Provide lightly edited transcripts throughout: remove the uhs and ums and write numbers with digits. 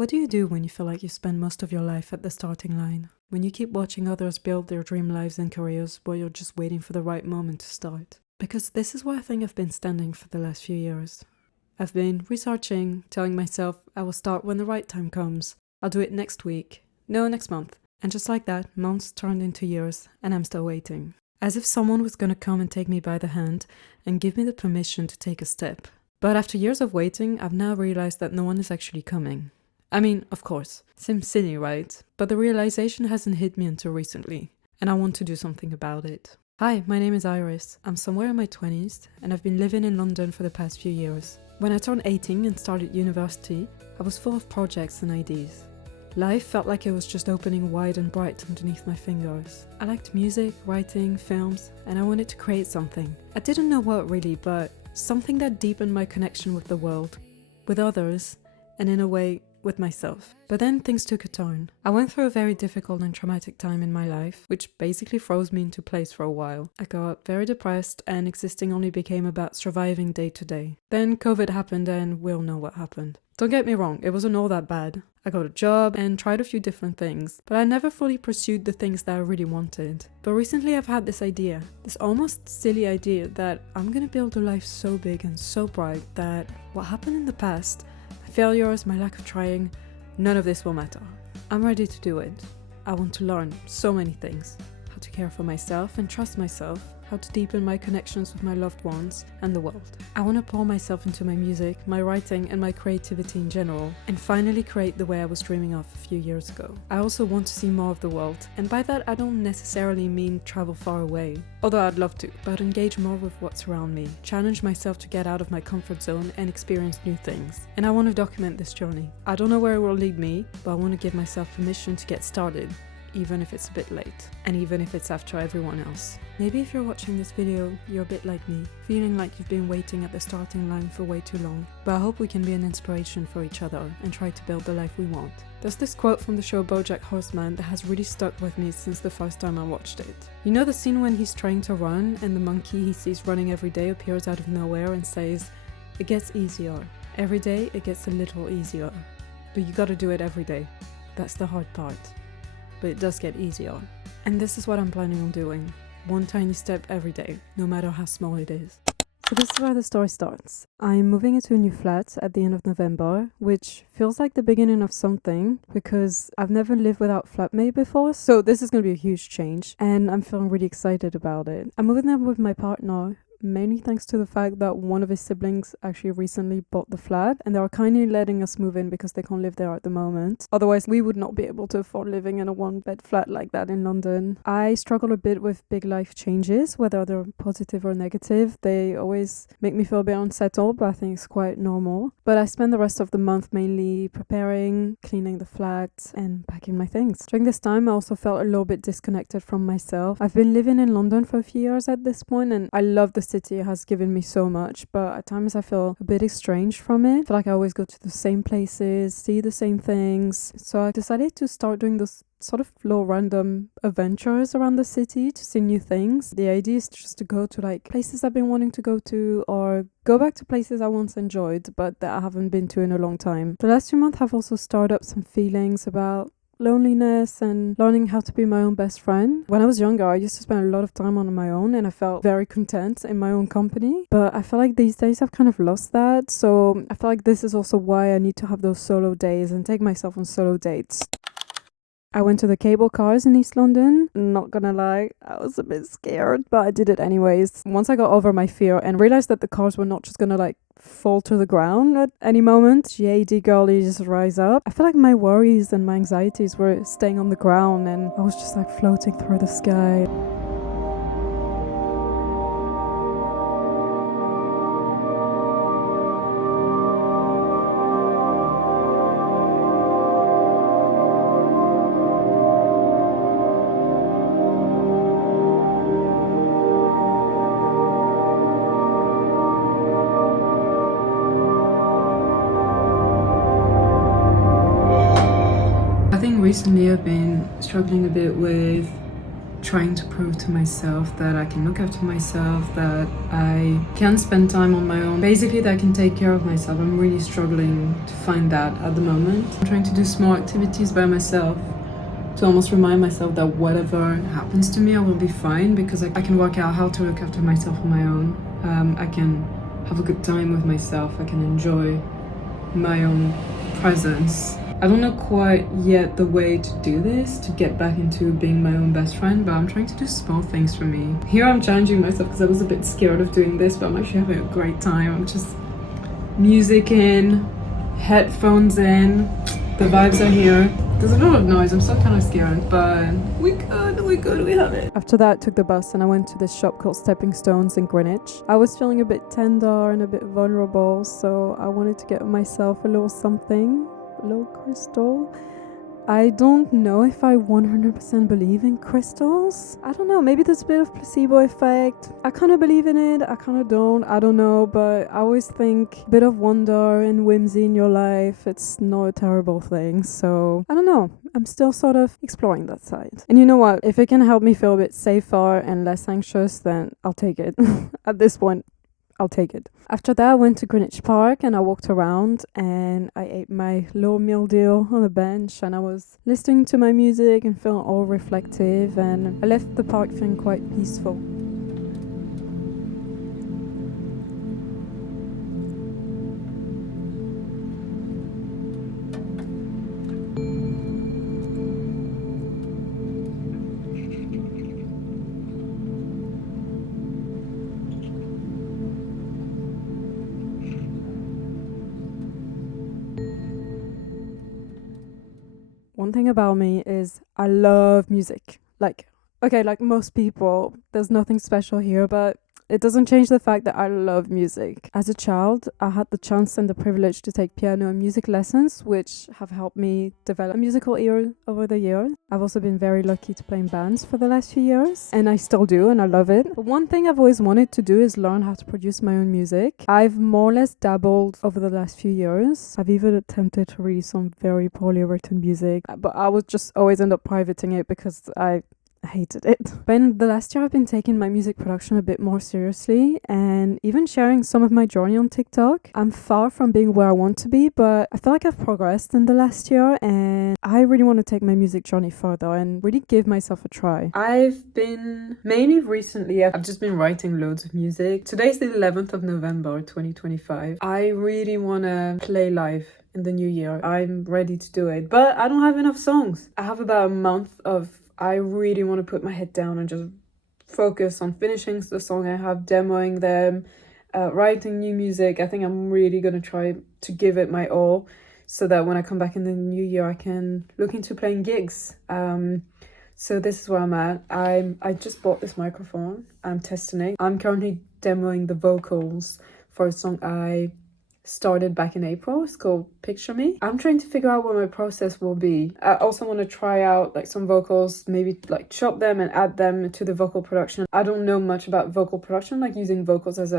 What do you do when you feel like you spend most of your life at the starting line? When you keep watching others build their dream lives and careers while you're just waiting for the right moment to start? Because this is where I think I've been standing for the last few years. I've been researching, telling myself I will start when the right time comes. I'll do it next week. No, next month. And just like that, months turned into years, and I'm still waiting. As if someone was gonna come and take me by the hand and give me the permission to take a step. But after years of waiting, I've now realized that no one is actually coming. I mean, of course, seems silly, right? But the realization hasn't hit me until recently, and I want to do something about it. Hi, my name is Iris. I'm somewhere in my 20s, and I've been living in London for the past few years. When I turned 18 and started university, I was full of projects and ideas. Life felt like it was just opening wide and bright underneath my fingers. I liked music, writing, films, and I wanted to create something. I didn't know what really, but something that deepened my connection with the world, with others, and in a way, with myself. But then things took a turn. I went through a very difficult and traumatic time in my life, which basically froze me into place for a while. I got very depressed and existing only became about surviving day to day. Then COVID happened and we all know what happened. Don't get me wrong, it wasn't all that bad. I got a job and tried a few different things, but I never fully pursued the things that I really wanted. But recently I've had this idea, this almost silly idea that I'm gonna build a life so big and so bright that what happened in the past, failures, my lack of trying, none of this will matter. I'm ready to do it. I want to learn so many things. How to care for myself and trust myself, how to deepen my connections with my loved ones and the world. I want to pour myself into my music, my writing and my creativity in general, and finally create the way I was dreaming of a few years ago. I also want to see more of the world, and by that I don't necessarily mean travel far away, although I'd love to, but engage more with what's around me, challenge myself to get out of my comfort zone and experience new things. And I want to document this journey. I don't know where it will lead me, but I want to give myself permission to get started, even if it's a bit late, and even if it's after everyone else. Maybe if you're watching this video, you're a bit like me, feeling like you've been waiting at the starting line for way too long. But I hope we can be an inspiration for each other and try to build the life we want. There's this quote from the show BoJack Horseman that has really stuck with me since the first time I watched it. You know the scene when he's trying to run and the monkey he sees running every day appears out of nowhere and says, "It gets easier. Every day it gets a little easier. But you gotta do it every day. That's the hard part. But it does get easier." And this is what I'm planning on doing. One tiny step every day, no matter how small it is. So this is where the story starts. I'm moving into a new flat at the end of November, which feels like the beginning of something because I've never lived without flatmate before, so this is going to be a huge change and I'm feeling really excited about it. I'm moving there with my partner, mainly thanks to the fact that one of his siblings actually recently bought the flat and they are kindly letting us move in because they can't live there at the moment. Otherwise, we would not be able to afford living in a one-bed flat like that in London. I struggle a bit with big life changes, whether they're positive or negative. They always make me feel a bit unsettled, but I think it's quite normal. But I spend the rest of the month mainly preparing, cleaning the flat and packing my things. During this time, I also felt a little bit disconnected from myself. I've been living in London for a few years at this point and I love the city. It has given me so much, but at times I feel a bit estranged from it. I feel like I always go to the same places, see the same things. So I decided to start doing this sort of little random adventures around the city to see new things. The idea is just to go to like places I've been wanting to go to or go back to places I once enjoyed but that I haven't been to in a long time. The last few months have also stirred up some feelings about loneliness and learning how to be my own best friend. When I was younger, I used to spend a lot of time on my own and I felt very content in my own company. But I feel like these days I've kind of lost that. So I feel like this is also why I need to have those solo days and take myself on solo dates. I went to the cable cars in East London. Not gonna lie, I was a bit scared, but I did it anyways. Once I got over my fear and realized that the cars were not just gonna like fall to the ground at any moment, GAD girlie just rise up. I feel like my worries and my anxieties were staying on the ground and I was just like floating through the sky. I think recently I've been struggling a bit with trying to prove to myself that I can look after myself, that I can spend time on my own, basically that I can take care of myself. I'm really struggling to find that at the moment. I'm trying to do small activities by myself to almost remind myself that whatever happens to me, I will be fine, because I can work out how to look after myself on my own. I can have a good time with myself. I can enjoy my own presence. I don't know quite yet the way to do this, to get back into being my own best friend, but I'm trying to do small things for me. Here I'm challenging myself because I was a bit scared of doing this, but I'm actually having a great time. I'm just music in, headphones in, the vibes are here. There's a lot of noise, I'm still kind of scared, but we have it. After that, I took the bus and I went to this shop called Stepping Stones in Greenwich. I was feeling a bit tender and a bit vulnerable, so I wanted to get myself a little something, a little crystal. I don't know if I 100% believe in crystals. I don't know, maybe there's a bit of placebo effect. I kind of believe in it, I kind of don't, I don't know, but I always think a bit of wonder and whimsy in your life, it's not a terrible thing. So I don't know, I'm still sort of exploring that side. And you know what, if it can help me feel a bit safer and less anxious, then I'll take it. At this point, I'll take it. After that, I went to Greenwich Park and I walked around and I ate my little meal deal on a bench and I was listening to my music and feeling all reflective, and I left the park feeling quite peaceful. One thing about me is I love music. Like most people, there's nothing special here, but it doesn't change the fact that I love music. As a child, I had the chance and the privilege to take piano and music lessons, which have helped me develop a musical ear over the years. I've also been very lucky to play in bands for the last few years, and I still do, and I love it. But one thing I've always wanted to do is learn how to produce my own music. I've more or less dabbled over the last few years. I've even attempted to release some very poorly written music, but I would just always end up privating it because I hated it. But in the last year, I've been taking my music production a bit more seriously and even sharing some of my journey on TikTok. I'm far from being where I want to be, but I feel like I've progressed in the last year and I really want to take my music journey further and really give myself a try. I've been mainly recently, I've just been writing loads of music. Today's the 11th of November 2025. I really want to play live in the new year. I'm ready to do it, but I don't have enough songs. I have about a month of I really want to put my head down and just focus on finishing the song I have, demoing them, writing new music. I think I'm really going to try to give it my all so that when I come back in the new year, I can look into playing gigs. So this is where I'm at. I just bought this microphone. I'm testing it. I'm currently demoing the vocals for a song I started back in April. It's called Picture Me. I'm trying to figure out what my process will be. I also want to try out like some vocals, maybe like chop them and add them to the vocal production. I don't know much about vocal production, like using vocals as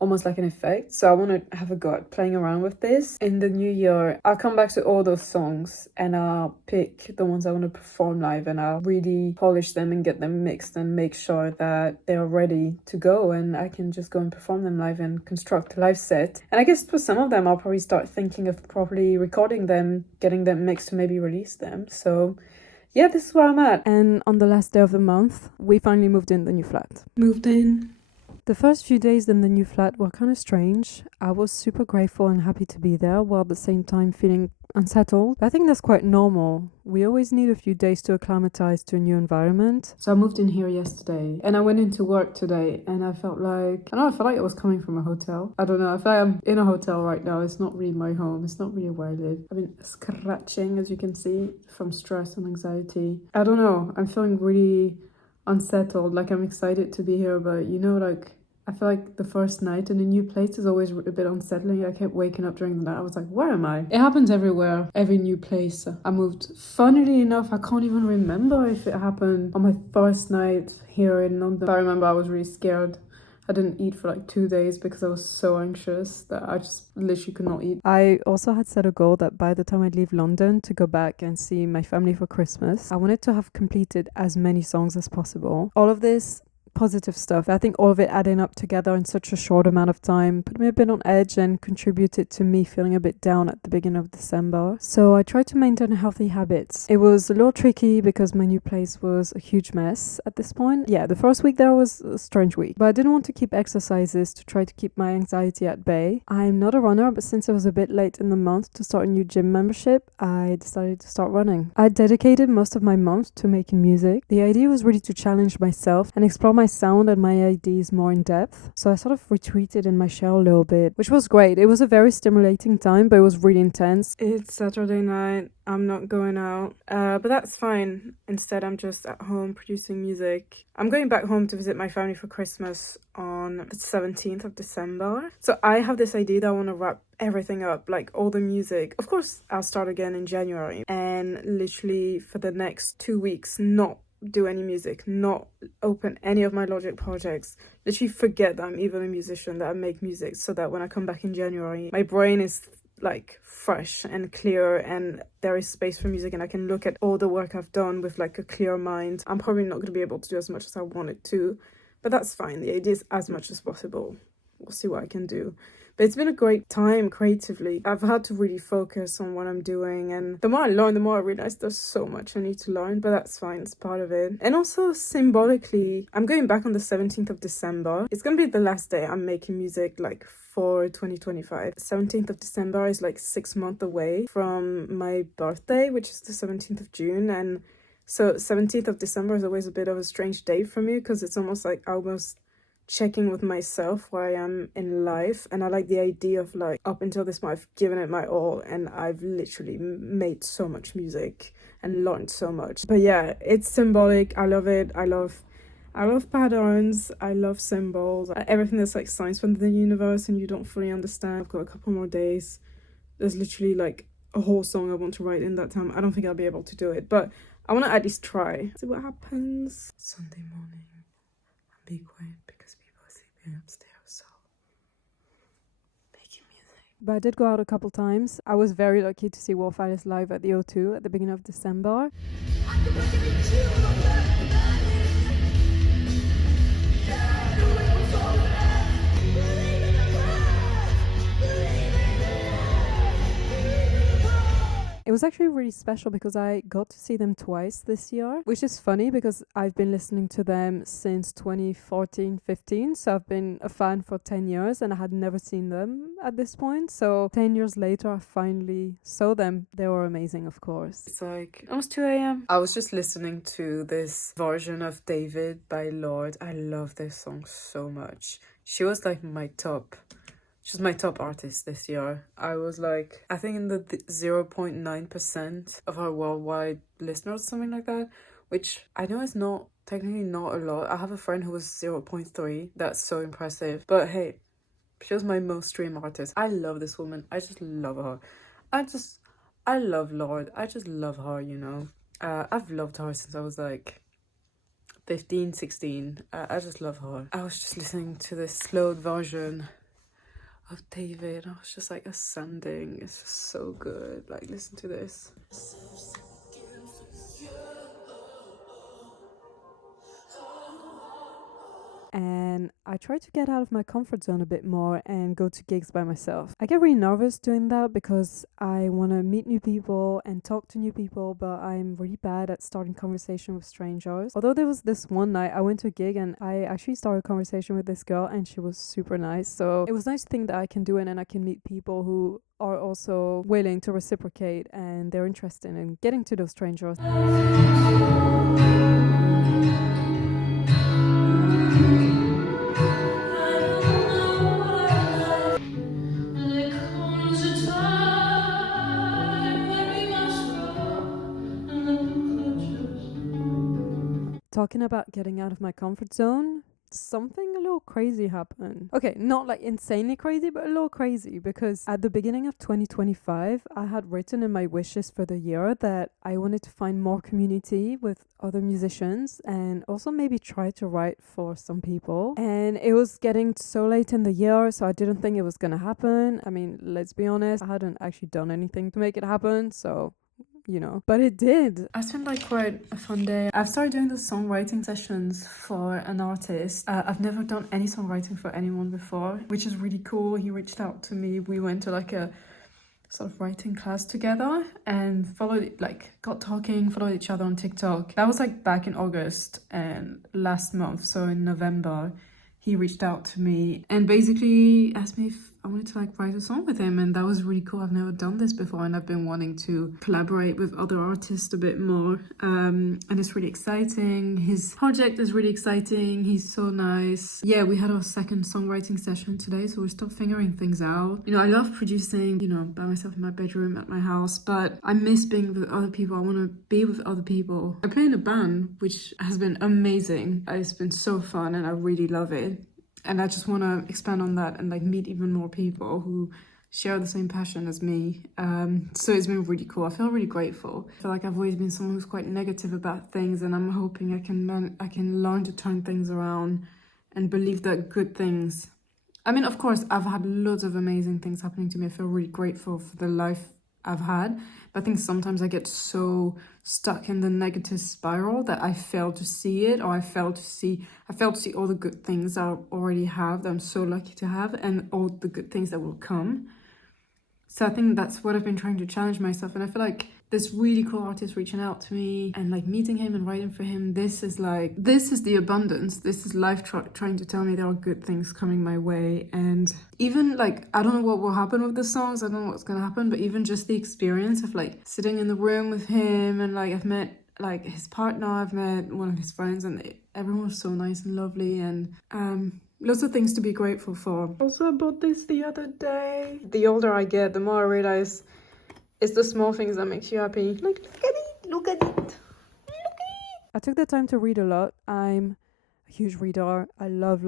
almost like an effect. So I want to have a go at playing around with this. In the new year, I'll come back to all those songs and I'll pick the ones I want to perform live and I'll really polish them and get them mixed and make sure that they're ready to go and I can just go and perform them live and construct a live set. And I guess for some of them, I'll probably start thinking of properly recording them, getting them mixed to maybe release them. So yeah, this is where I'm at. And on the last day of the month, we finally moved in the new flat. Moved in. The first few days in the new flat were kind of strange. I was super grateful and happy to be there, while at the same time feeling unsettled. I think that's quite normal. We always need a few days to acclimatize to a new environment. So I moved in here yesterday and I went into work today and I felt like I was coming from a hotel. I don't know, I feel like I'm in a hotel right now. It's not really my home. It's not really where I live. I've been scratching, as you can see, from stress and anxiety. I don't know, I'm feeling really unsettled. Like I'm excited to be here, but you know, like I feel like the first night in a new place is always a bit unsettling. I kept waking up during the night. I was like, where am I? It happens everywhere, every new place I moved. Funnily enough, I can't even remember if it happened on my first night here in London. I remember I was really scared I didn't eat for like 2 days because I was so anxious that I just literally could not eat. I also had set a goal that by the time I leave London to go back and see my family for Christmas, I wanted to have completed as many songs as possible. All of this positive stuff, I think all of it adding up together in such a short amount of time put me a bit on edge and contributed to me feeling a bit down at the beginning of December. So I tried to maintain healthy habits. It was a little tricky because my new place was a huge mess at this point. Yeah, the first week there was a strange week, but I didn't want to keep exercises to try to keep my anxiety at bay. I'm not a runner, but since it was a bit late in the month to start a new gym membership, I decided to start running. I dedicated most of my month to making music. The idea was really to challenge myself and explore my sound and my ideas more in depth. So I sort of retreated in my shell a little bit, which was great. It was a very stimulating time, but it was really intense. It's Saturday night. I'm not going out, but that's fine. Instead, I'm just at home producing music. I'm going back home to visit my family for Christmas on the 17th of December. So I have this idea that I want to wrap everything up, like all the music. Of course, I'll start again in January and literally for the next 2 weeks, not do any music, not open any of my Logic projects, literally forget that I'm even a musician, that I make music, so that when I come back in January, my brain is like fresh and clear and there is space for music and I can look at all the work I've done with like a clear mind. I'm probably not going to be able to do as much as I wanted to, but that's fine. The idea is as much as possible. We'll see what I can do. But it's been a great time creatively. I've had to really focus on what I'm doing, and the more I learn, the more I realize there's so much I need to learn, but that's fine, it's part of it. And also symbolically, I'm going back on the 17th of December. It's gonna be the last day I'm making music like for 2025. 17th of December is like 6 months away from my birthday, which is the 17th of June, and so 17th of December is always a bit of a strange date for me because it's almost like almost checking with myself where I am in life, and I like the idea of like up until this point I've given it my all and I've literally made so much music and learned so much. But yeah, it's symbolic. I love it. I love patterns, I love symbols, everything that's like science from the universe and you don't fully understand. I've got a couple more days. There's literally like a whole song I want to write in that time. I don't think I'll be able to do it, but I want to at least try. See what happens. Sunday morning, and be quiet because people are sleeping upstairs, so making music. But I did go out a couple times. I was very lucky to see Wolf Alice live at the O2 at the beginning of December. It was actually really special because I got to see them twice this year, which is funny because I've been listening to them since 2014-15, so I've been a fan for 10 years and I had never seen them at this point. So 10 years later, I finally saw them. They were amazing, of course. It's like almost 2 a.m. I was just listening to this version of David by Lorde. I love this song so much. She was like my top artist this year. I was like, I think in the 0.9% of our worldwide listeners, something like that, which I know is technically not a lot. I have a friend who was 0.3. That's so impressive. But hey, she was my most streamed artist. I love this woman. I just love her. I love Lorde. I just love her, you know. I've loved her since I was like 15, 16. I just love her. I was just listening to this slowed version of David. I was just like ascending. It's just so good. Like, listen to this. And I try to get out of my comfort zone a bit more and go to gigs by myself. I get really nervous doing that because I want to meet new people and talk to new people, but I'm really bad at starting conversation with strangers. Although there was this one night I went to a gig and I actually started a conversation with this girl and she was super nice. So it was nice to think that I can do it and I can meet people who are also willing to reciprocate and they're interested in getting to those strangers. Talking about getting out of my comfort zone, something a little crazy happened. Okay, not like insanely crazy, but a little crazy, because at the beginning of 2025, I had written in my wishes for the year that I wanted to find more community with other musicians and also maybe try to write for some people. And it was getting so late in the year, so I didn't think it was gonna happen. I mean, let's be honest, I hadn't actually done anything to make it happen, so but it did. I spent like quite a fun day. I've started doing the songwriting sessions for an artist. I've never done any songwriting for anyone before, which is really cool. He reached out to me. We went to like a sort of writing class together and got talking, followed each other on TikTok. That was like back in August, and last month, so in November, he reached out to me and basically asked me if I wanted to like write a song with him, and that was really cool. I've never done this before, and I've been wanting to collaborate with other artists a bit more, and it's really exciting. His project is really exciting. He's so nice. Yeah, we had our second songwriting session today, so we're still figuring things out. I love producing, by myself in my bedroom at my house, but I miss being with other people. I want to be with other people. I play in a band, which has been amazing. It's been so fun, and I really love it. And I just want to expand on that and like meet even more people who share the same passion as me. So it's been really cool. I feel really grateful. I feel like I've always been someone who's quite negative about things, and I'm hoping I can learn to turn things around and believe that good things. I mean, of course, I've had loads of amazing things happening to me. I feel really grateful for the life I've had. But I think sometimes I get so stuck in the negative spiral that I fail to see it, or I fail to see all the good things I already have that I'm so lucky to have, and all the good things that will come. So I think that's what I've been trying to challenge myself, and I feel like this really cool artist reaching out to me and like meeting him and writing for him, this is the abundance. This is life trying to tell me there are good things coming my way. And even like, I don't know what will happen with the songs, I don't know what's gonna happen, but even just the experience of like sitting in the room with him, and like I've met like his partner, I've met one of his friends, and everyone was so nice and lovely, and lots of things to be grateful for. Also, I bought this the other day. The older I get, the more I realize it's the small things that makes you happy. Like, look at it. I took the time to read a lot. I'm a huge reader. I love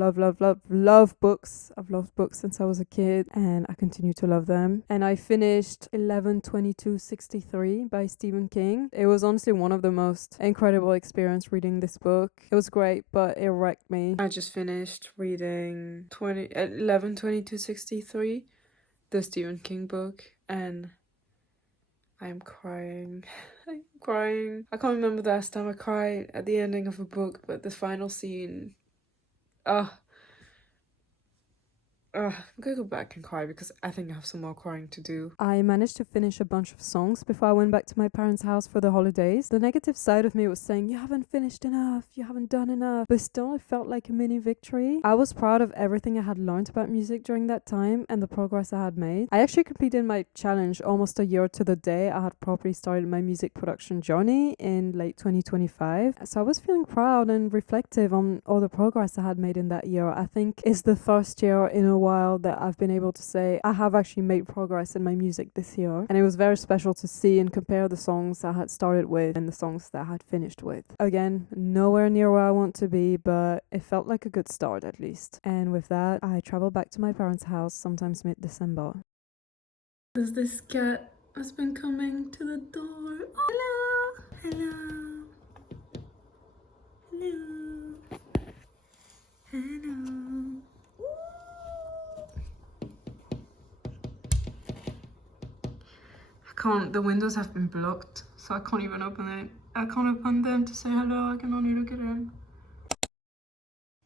books. I've loved books since I was a kid, and I continue to love them. And I finished 11/22/63 by Stephen King. It was honestly one of the most incredible experience reading this book. It was great, but it wrecked me. I just finished reading 11/22/63, the Stephen King book, and I'm crying. I'm crying. I can't remember the last time I cried at the ending of a book, but the final scene. I'm gonna go back and cry because I think I have some more crying to do. I managed to finish a bunch of songs before I went back to my parents' house for the holidays. The negative side of me was saying, you haven't finished enough, you haven't done enough, but still it felt like a mini victory. I was proud of everything I had learned about music during that time and the progress I had made. I actually completed my challenge almost a year to the day I had properly started my music production journey in late 2025. So I was feeling proud and reflective on all the progress I had made in that year. I think it's the first year in a while that I've been able to say I have actually made progress in my music this year, and it was very special to see and compare the songs I had started with and the songs that I had finished with. Again, nowhere near where I want to be, but it felt like a good start at least. And with that, I traveled back to my parents' house sometimes mid-December. There's this cat has been coming to the door. Oh, hello, hello, hello, hello. The windows have been blocked, so I can't even open it. I can't open them to say hello, I can only look at them.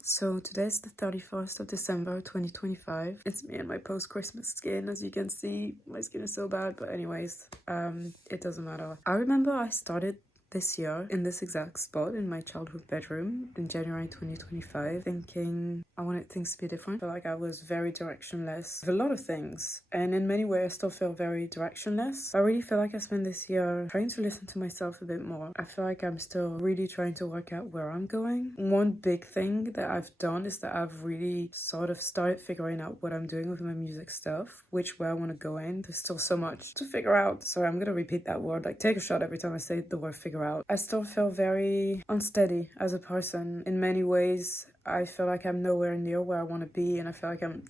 So today's the 31st of December 2025. It's me and my post-Christmas skin. As you can see, my skin is so bad, but anyways, it doesn't matter. I remember I started this year in this exact spot in my childhood bedroom in January 2025, thinking I wanted things to be different. I feel like I was very directionless with a lot of things, and in many ways I still feel very directionless. I really feel like I spent this year trying to listen to myself a bit more. I feel like I'm still really trying to work out where I'm going. One big thing that I've done is that I've really sort of started figuring out what I'm doing with my music stuff, which way I want to go in. There's still so much to figure out, so I'm gonna repeat that word, like take a shot every time I say the word figure figure out. I still feel very unsteady as a person. In many ways, I feel like I'm nowhere near where I want to be, and I feel like I'm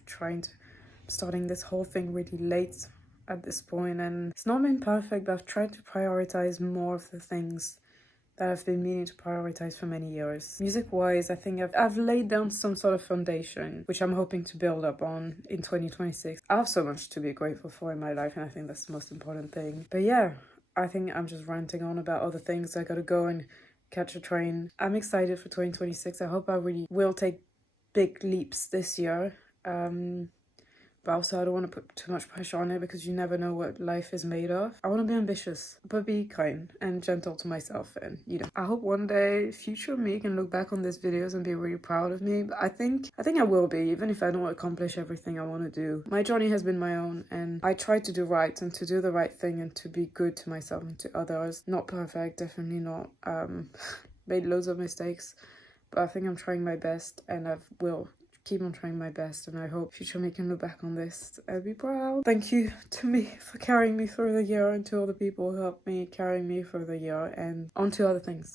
starting this whole thing really late at this point, and it's not been perfect, but I've tried to prioritize more of the things that I've been meaning to prioritize for many years. Music-wise, I think I've laid down some sort of foundation, which I'm hoping to build up on in 2026. I have so much to be grateful for in my life, and I think that's the most important thing. But yeah, I think I'm just ranting on about other things. I gotta go and catch a train. I'm excited for 2026. I hope I really will take big leaps this year. But also I don't want to put too much pressure on it because you never know what life is made of. I want to be ambitious, but be kind and gentle to myself. And, I hope one day future me can look back on these videos and be really proud of me. But I think I will be, even if I don't accomplish everything I want to do. My journey has been my own, and I try to do right and to do the right thing and to be good to myself and to others. Not perfect, definitely not. Made loads of mistakes, but I think I'm trying my best, and I will keep on trying my best, and I hope future me can look back on this and be proud. Thank you to me for carrying me through the year, and to all the people who helped me carrying me through the year, and on to other things.